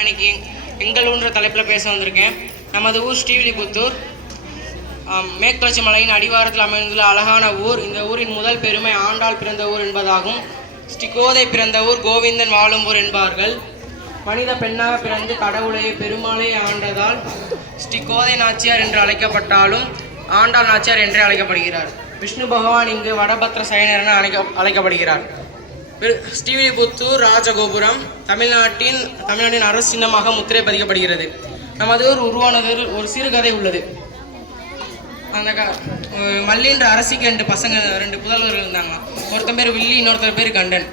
நான் இன்னைக்கு எங்களூன்ற தலைப்பில் பேச வந்திருக்கேன். நமது ஊர் ஸ்ரீவில்லிபுத்தூர் மேற்குலட்சி மலையின் அடிவாரத்தில் அமைந்துள்ள அழகான ஊர். இந்த ஊரின் முதல் பெருமை ஆண்டாள் பிறந்த ஊர் என்பதாகும். ஸ்ரீ கோதை பிறந்த ஊர், கோவிந்தன் வாழும் ஊர் என்பார்கள். மனித பெண்ணாக பிறந்து கடவுளையே பெருமாளையே ஆண்டதால் ஸ்ரீ கோதை நாச்சியார் என்று அழைக்கப்பட்டாலும் ஆண்டாள் நாச்சியார் என்றே அழைக்கப்படுகிறார். விஷ்ணு பகவான் இங்கு வடபத்திர சயனர் என அழைக்கப்படுகிறார். ஸ்ரீவில்லிபுத்தூர் ராஜகோபுரம் தமிழ்நாட்டின் அரசு சின்னமாக முத்திரை பதிக்கப்படுகிறது. நமது ஊர் உருவானதில் ஒரு சிறுகதை உள்ளது. அந்த மல்லின்ற அரசிக்கு ரெண்டு புதல்வர்கள் இருந்தாங்களாம். ஒருத்தன் பேர் வில்லி, இன்னொருத்தர் பேர் கண்டன்.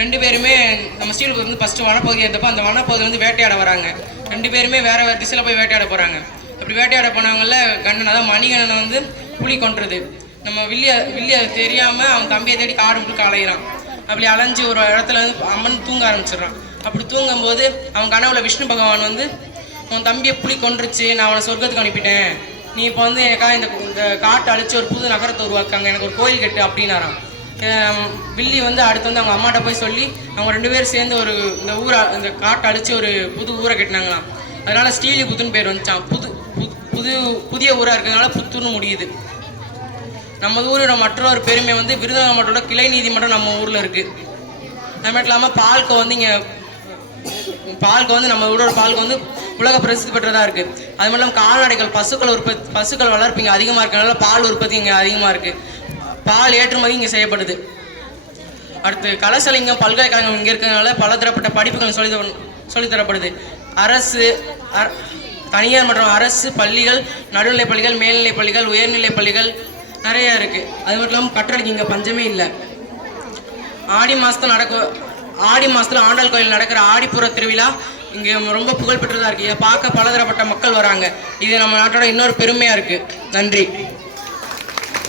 ரெண்டு பேருமே நம்ம ஸ்ரீவில்லிபுத்தூர் வந்து ஃபஸ்ட்டு வனப்பகுதி இருந்தப்போ அந்த வனப்பகுதியில் வந்து வேட்டையாட வராங்க. ரெண்டு பேருமே வேறு வேறு திசையில் போய் வேட்டையாட போகிறாங்க. அப்படி வேட்டையாட போனவங்கள கண்ணன், அதாவது மணிகண்ணனை வந்து புலி கொன்றது. நம்ம வில்லி அது தெரியாமல் அவன் தம்பியை தேடி காடு விட்டு அலையிறான். அப்படி அலைஞ்சு ஒரு இடத்துல வந்து அம்மன் தூங்க ஆரம்பிச்சிடுறான். அப்படி தூங்கும்போது அவன் கனவுல விஷ்ணு பகவான் வந்து, உன் தம்பியை புலி கொன்றுச்சு, நான் அவனை சொர்க்கத்துக்கு அனுப்பிட்டேன், நீ இப்போ வந்து எனக்காக இந்த காட்டை அழிச்சு ஒரு புது நகரத்தை உருவாக்காங்க, எனக்கு ஒரு கோயில் கட்டு அப்படின்னாராம். வில்லி வந்து அடுத்து வந்து அவங்க அம்மாட்ட போய் சொல்லி அவங்க ரெண்டு பேரும் சேர்ந்து இந்த காட்டை அழிச்சு ஒரு புது ஊரை கட்டினாங்களாம். அதனால ஸ்ரீவில்லிபுத்தூர்னு பேர் வந்துச்சான். புதிய ஊராக இருக்கிறதுனால புத்தூர்னு முடியுது. நம்ம ஊரோட மற்றொரு பெருமை வந்து விருதுநகர் மாவட்டத்தோட கிளை நீதிமன்றம் நம்ம ஊரில் இருக்குது. அது மட்டும் இல்லாமல் பால்கோ வந்து நம்ம ஊரோட பால்கோ வந்து உலக பிரசித்தி பெற்றதாக இருக்குது. அது மட்டும் இல்லாமல் கால்நடைகள் பசுக்கள் வளர்ப்பு இங்கே அதிகமாக இருக்கிறதுனால பால் உற்பத்தி இங்கே அதிகமாக இருக்குது. பால் ஏற்றுமதி இங்கே செய்யப்படுது. அடுத்து கலசலிங்கம் பல்கலைக்கழகம் இங்கே இருக்கிறதுனால பலதரப்பட்ட படிப்புகள் சொல்லித்தரப்படுது. தனியார் மற்றும் அரசு பள்ளிகள், நடுநிலைப் பள்ளிகள், மேல்நிலைப் பள்ளிகள், உயர்நிலைப் பள்ளிகள் நிறையா இருக்குது. அது மட்டும் இல்லாமல் கட்டடத்துக்கு இங்கே பஞ்சமே இல்லை. ஆடி மாதத்தில் ஆண்டாள் கோயில் நடக்கிற ஆடிப்புற திருவிழா இங்கே ரொம்ப புகழ்பெற்றதாக இருக்குது. இதை பார்க்க பலதரப்பட்ட மக்கள் வராங்க. இது நம்ம நாட்டோட இன்னொரு பெருமையாக இருக்குது. நன்றி.